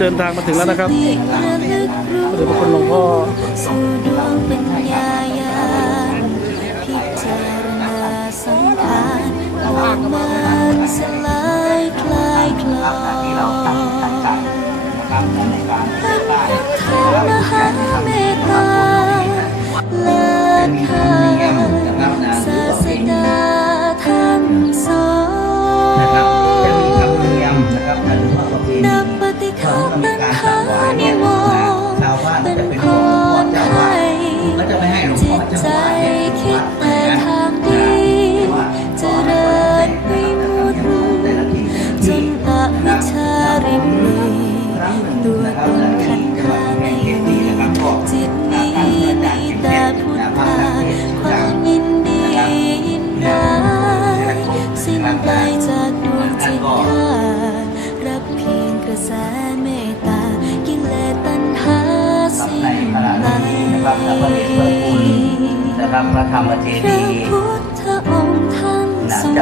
เดินทางมาถึงแล้วนะครับเดี๋ยวพระคุณหลวงพ่อ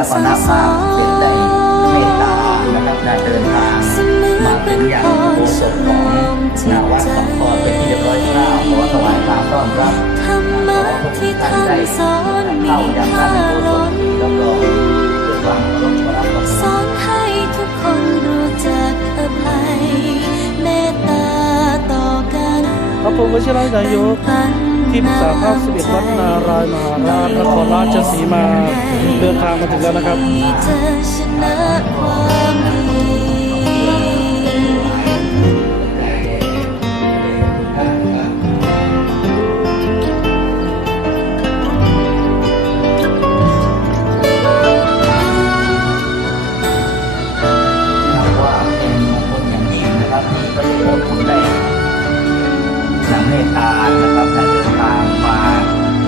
พระนามาเป็นได้เมตตานะครับได้เดินทางมาถึงอย่างโบสถของนาวัดของพ่อเป็นที่เรียบร้อยข้าวขอถวายคามต้อนรับขอทุกท่านได้เข้าอย่างน่านโบสถที่รับรองด้วยความเคารพรับสอนให้ทุกคนรู้จักอภัยเมตตาต่อกันขอบคุณพระเจ้าหลายโย ที่ปรึกษาภาพสิบเอ็ดวัดนารายมหาราชนครราชสีมาเดินทางมาถึงแล้วนะครับประโยชน์คุณแรงสังเมตตานะครับ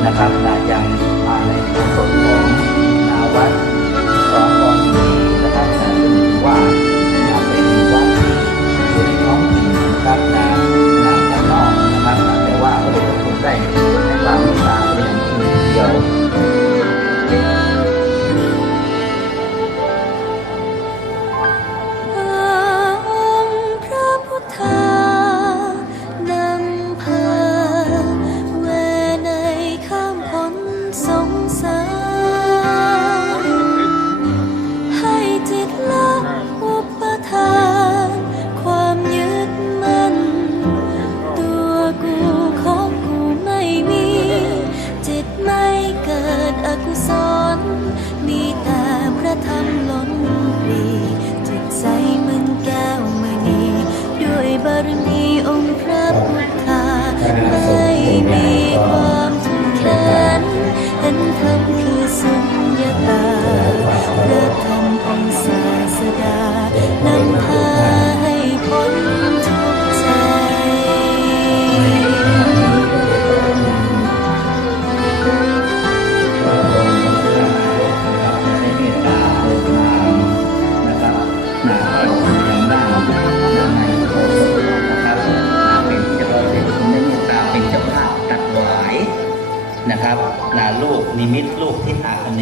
นะครับแต่ยังมาในส่วนของนาวัด นะครับนาลูกนิมิตลูกทิศอาคเน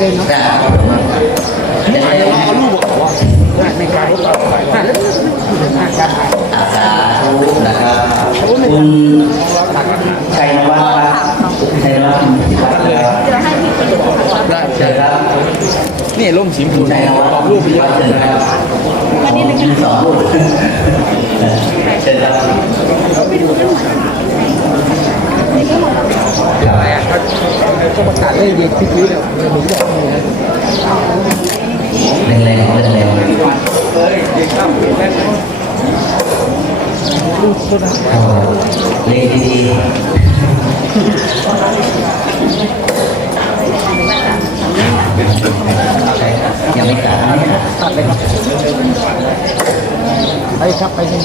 ถ่ายครับท่านเดินนะเอารูปบอกว่าไม่กล้ารูปเอาอาสาธุนะครับคุณชัยวัฒน์ครับชัยวัฒน์ครับได้ใช่ครับนี่ร่มสีชมพูคุณชัยนวัฒน์ออกรูปเยอะเชิญครับมีสองรูปเชิญครับ ครับ ก็ประกาศได้ดีพี่พี่เลยผมบอกเลยนะ แรงๆแรง เฮ้ยเด็กข้ามแม่งรูปก็ได้ ๆเลงดีๆยังไม่ตัดนะเนี่ย ตัดเลยครับไปครับไปเลย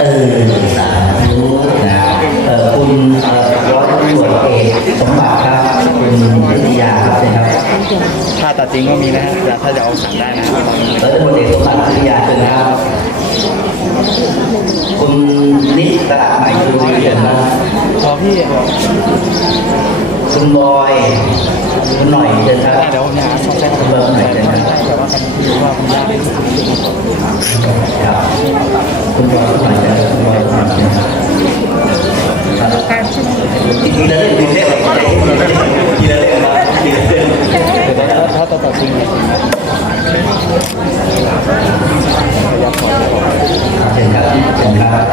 เออสาธุนะเออคุณเอ่อร้อยตำรวจเอกสมบัติครับคุณวิทยาครับใช่ครับถ้าตัดจริงก็มีนะฮะแต่ถ้าจะเอาสั่งได้นะร้อยตำรวจเอกสมบัติวิทยาเชิญครับคุณนิตระใหม่คุณวิเชียนครับพอพี่ คุณบอยคุณหน่อยเชิญครับเดี๋ยวผมจะหาช่องแชทคุณเบิร์ดหน่อยเชิญครับแต่ว่ากันที่ว่าคุณยากครับคุณบอยคุณหน่อยเชิญครับคุณบอยคุณหน่อยเชิญครับทีละเรื่องทีละเรื่องทีละเรื่องครับทีละเรื่องแต่ ถ้าถ้าตัดตัดจริงเนี่ยเชิญครับเชิญครับ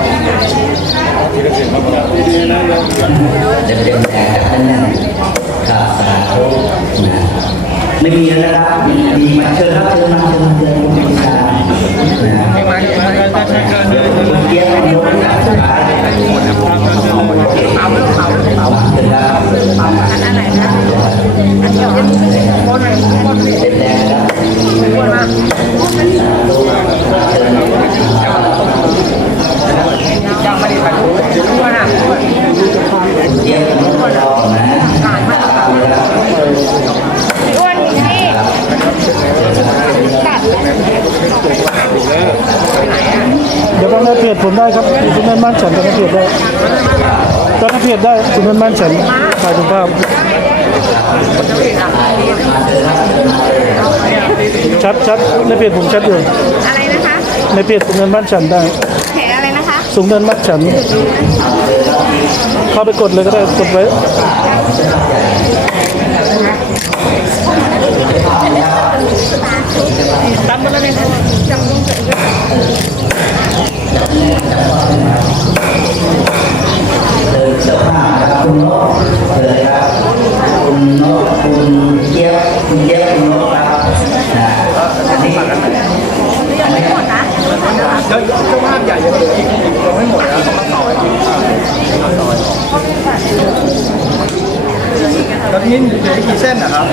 เด็กๆแดงกับท่านนั่นครับสาธุนะไม่มีนะครับมีมาเชิญครับเชิญมาเชิญมาเชิญคุณพิชานะคุณเกียรติยศนะสบายเอาเอาเอาเชิญครับอันไหนนะ เด็กแดงครับเยี่ยมของเรานะตามเลยครับอ้วนนี่ตัดเดี๋ยวก็ในเพจผมได้ครับคุณแม่บ้านฉันก็ในเพจได้ก็ในเพจได้คุณแม่บ้านฉันถ่ายรูปภาพ ชัดชัดในเพจผมชัดอยู่อะไรนะคะ ในเพจสุงเนินบ้านฉันได้แผลอะไรนะคะสุงเนินบ้านฉัน เข้าไปกดเลยก็ได้กดไว้ตั้มมาแล้วเนี่ยเชิญเจ้าภาพนะครับคุณนกเชิญครับ คุณนกคุณเจี๊ยบคุณเจี๊ยบคุณนกครับอันนี้อันนี้เจ้าภาพใหญ่ยังเหลืออีกยังไม่หมดแล้วเขามาต่ออีกแล้วนี่เหลือกี่เส้นนะครับ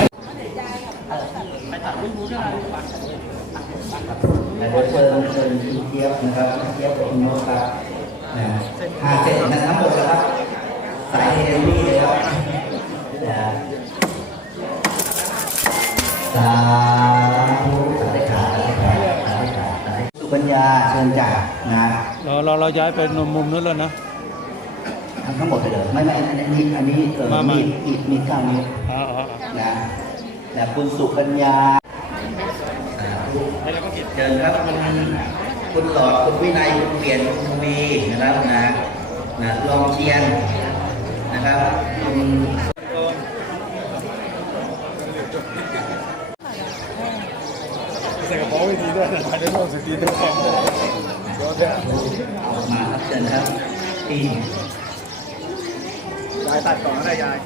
เชิญเชิญคุณเจี๊ยบนะครับเจี๊ยบกับคุณนกครับห้าเส้นนะทั้งหมดนะครับสายเฮนรี่เลยครับนะ สาธุสาธุสาธุสาธุสุปัญญาเชิญจากนะเราเราเราย้ายไปมุมนู้นแล้วนะทั้งทั้งหมดเลยเหรอไม่ไม่อันนี้อันนี้เออมีมีดมีดเก้านิ้วอ๋ออ๋อนะนะคุณสุกัญญาอ่าเชิญครับคุณคุณหลอดคุณวินัยคุณเปลี่ยนคุณทวีนะครับนะนะลองเชียนนะครับคุณสกระเป๋า วิธีด้วยนะได้ร่วมสตีด้วยเอามาครับเชิญครับที่ยายตัดต่อได้ยาย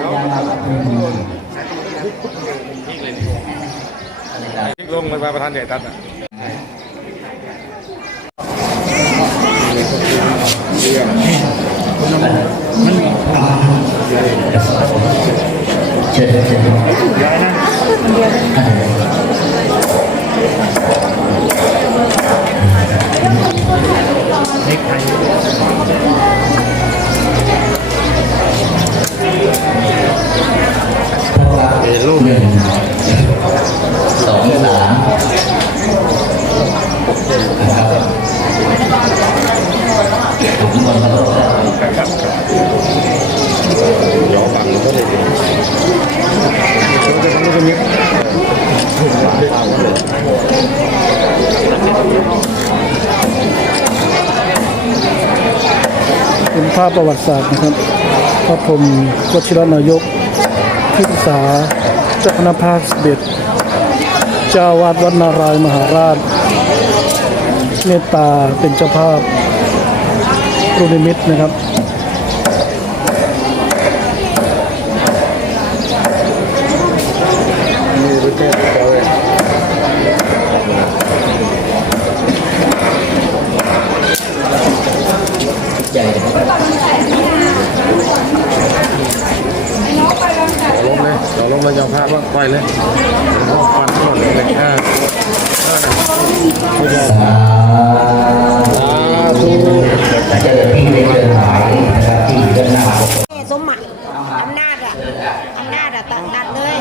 ยามาครับอืมลงมาประธานใหญ่ตัดอะ ประวัติศาสตร์นะครับพระพรมวชิรนายก ที่ปรึกษาเจ้าคณะภาคสิบเอ็ดเจ้าวาดวัดนารายมหาราช เมตตาเป็นเจ้าภาพรูนิมิตนะครับ ใหญ่เลย ลงเลย เราลงมาจากภาพว่าปล่อยเลยเอาฟันหมดเลยอ่าสาธุเจริญที่ได้เจริญหายนะครับที่เดินหน้าสมหมัครอำนาจอะอำนาจอะตัดตัดเลย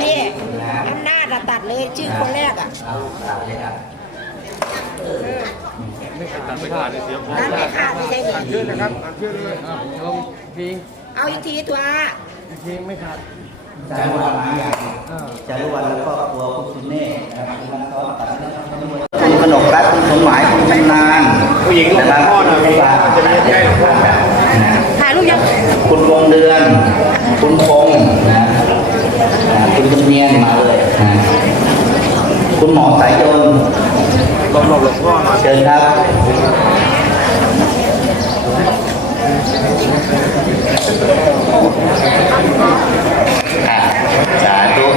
พี่อำนาจอะตัดเลยชื่อคนแรกอะตัดไม่ขาดไม่ใช่เหรอเอาอีกทีตัวจารุวรรณจารุวรรณแล้วก็ครัวคุณสุเน่นะครับคุณซ้อนตัดคุณขนกรัตน์คุณสมหมายคุณชำนาญผู้หญิงนะครับพ่อหน่อยจะมีแจ้งถ่ายรูปยังคุณวงเดือน คุณพงษ์นะอ่าคุณจำเนียนมาเลยนะคุณหมอสายยนต์เชิญครับอะ สาธุ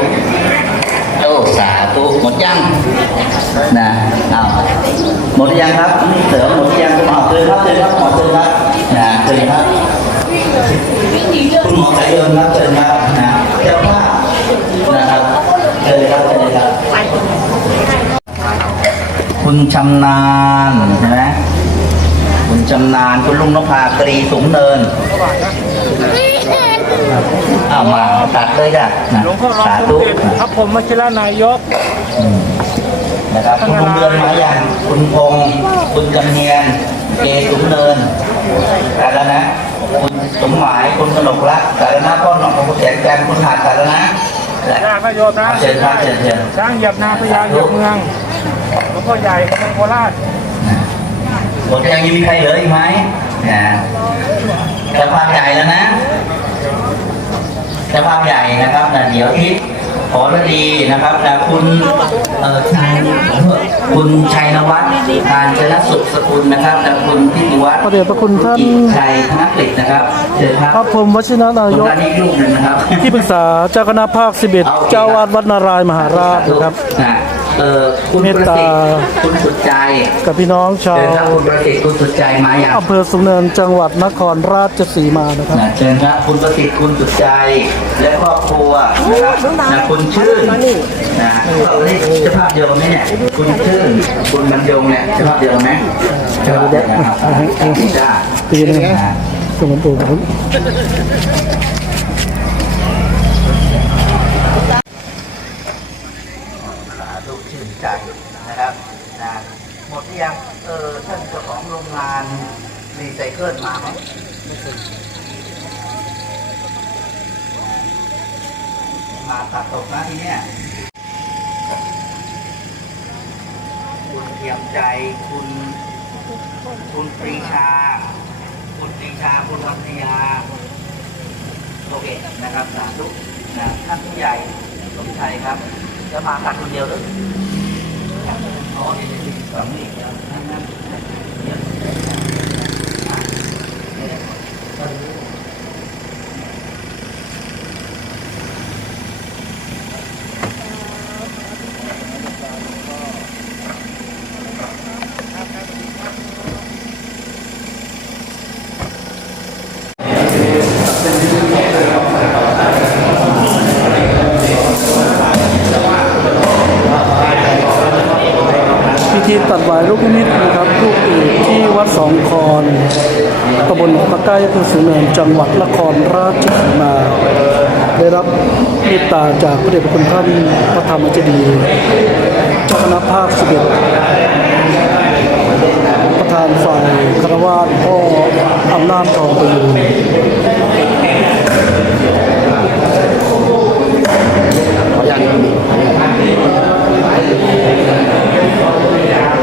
โอ้สาธุหมดยังนะเอาหมดยังครับนี่เสริมหมดยังหมอเชิญครับเชิญครับหมอเชิญครับนะเชิญครับคุณหมอสายยนต์ครับเชิญครับนะเจ้าภาพนะครับเชิญเลยครับเชิญเลยครับ คุณชำนาญใช่ไหมคุณชำนาญคุณลุงนภากรีสูงเนิน เอามาตัดเลยจ้ะนะหลวงพ่อรองสาสมธุเด็จพระพรหมวชิรนายกนะครับคุณลุงเดือนมาอย่างคุณพงษ์คุณจำเนียนเกสูงเนินแต่แล้วนะ คุณสมหมายคุณกนกรักสารนะพ่อหนองของคุณแสนแกนคุณหาดสารนะยาพโยนะเชิญครับเชิญเชิญ ช้างเหยียบนาพญาเหยียบเมืองหลวงพ่อใหญ่ของเมืองโคราชหมดยังยังมีใครเหลืออีกไหมนะเจ้าภาพใหญ่แล้วนะเจ้าภาพใหญ่นะครับนะเดี๋ยวทิศขอรดีนะครับนะคุณเอ่อชัยคุณชัยนวัฒน์การจนสุขสกุลนะครับนะคุณพิติวัฒน์พระเดชพระคุณท่าน กิจชัยธนกฤษนะครับเชิญครับพระพรหมวชิรนาคุณยกท่านนี้ลูกหนึ่งนะครับที่ปรึกษาเจ้าคณะภาคสิบเอ็ดเจ้าวาดวัดนารายณ์มหาราชนะครับ นะ เอ่อคุณเมปตระตา สิทธิ์คุณสุดใจกับพี่น้องชาเชิวญครับคุณประสิทธิ์คุณสุดใจมาอย่าง อำเภอสุนเนินจังหวัดนครราชสีมานะครับ นะเชิญครับคุณประสิทธิ์คุณสุดใจและครอบครัวนะครับนะคุณชื่นนะเรานี่เจะภาพเดียวกันไหมเนี่ยคุณชื่นคุณบรรยงเนี่ยเจะภาพเดียวกันไหมเจะภาพเดียวกันครับจ้าตีหนึง สมบูรณ์ครับ สาธุชื่นใจนะครับนะ หมดหรือยังเออท่านเจ้าของโรงงานรีไซเคิลมาไหมมาตัดตกนะทีเนี้ยคุณเทียมใจคุณคุณปรีชา คุณปรีชาคุณวัฒยาโอเคนะครับสาธุนะท่านผู้ใหญ่สมชัยครับ จะมาตัดคนเดียวหรืออ๋อ นี่นี่ สองนี่นั่นนั่นเดี๋ยวายลูกนิมิตนะครับลูกเอกที่วัดสองคอนตำบลหนองตะไคร้อำเภอสูงเนินจังหวัดนครราชสีมา ได้รับเมตตาจากพระเดชพระคุณท่านพระธรรมเจดีย์เจ้าคณะภาคสิบเอ็ดประธานฝ่ายคารวาสพ่ออำนาจทองประยูนขออนุญาต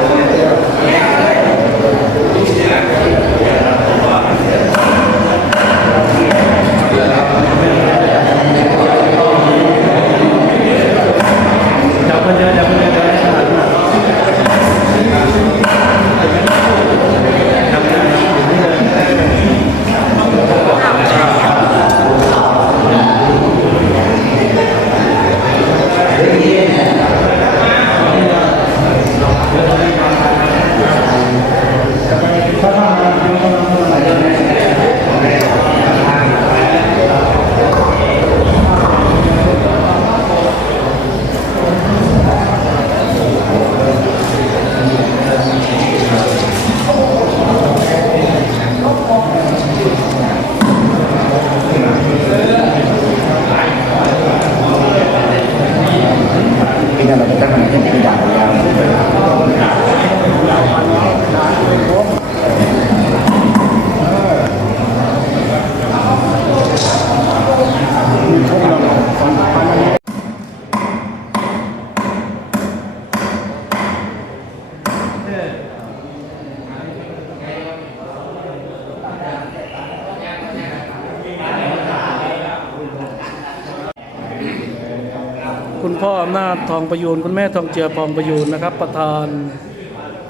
ประยูนคุณแม่ทองเจือพองประยูนนะครับ ประธาน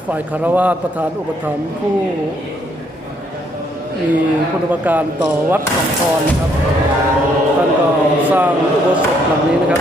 ฝ่ายคารวาสประธานอุปถัมภ์ผู้มีคุณประการต่อวัดสองพรนะครับท่านก็สร้างอุโบสถหลังนี้นะครับ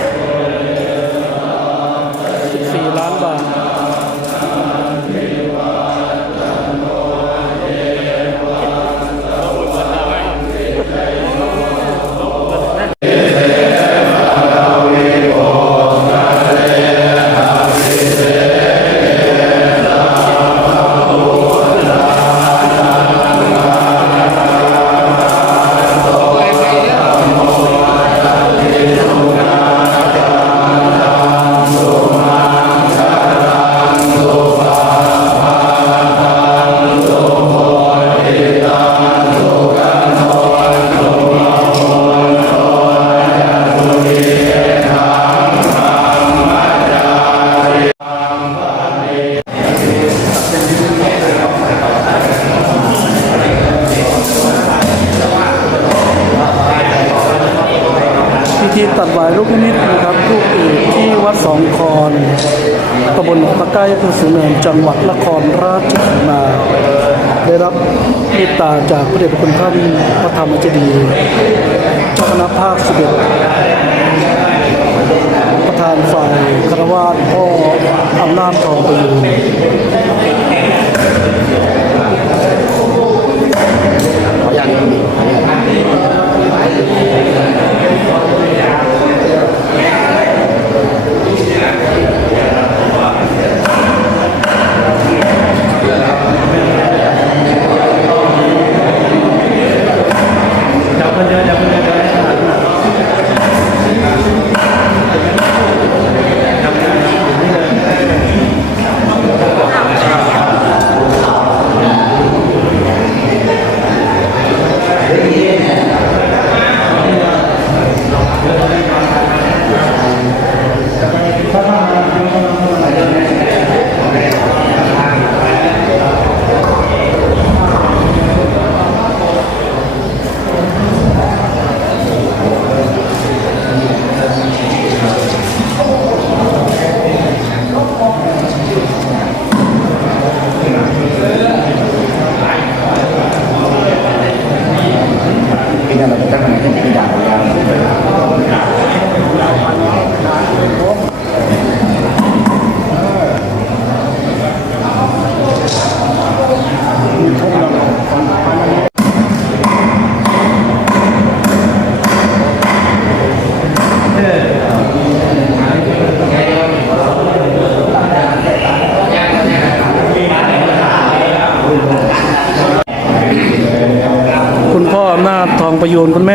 ารวาสพ่ออำนาจทองประยูน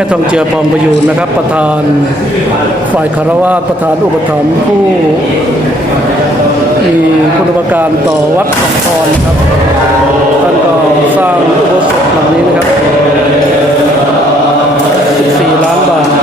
ทองเจือพอมประยูนนะครับ ประธานฝ่ายคารวาประธานอุปถัมภ์ผู้มีคุณอุปการต่อวัดสังทรนะครับท่านก็สร้างอุโบสถหลังนี้นะครับ 14 ล้านบาท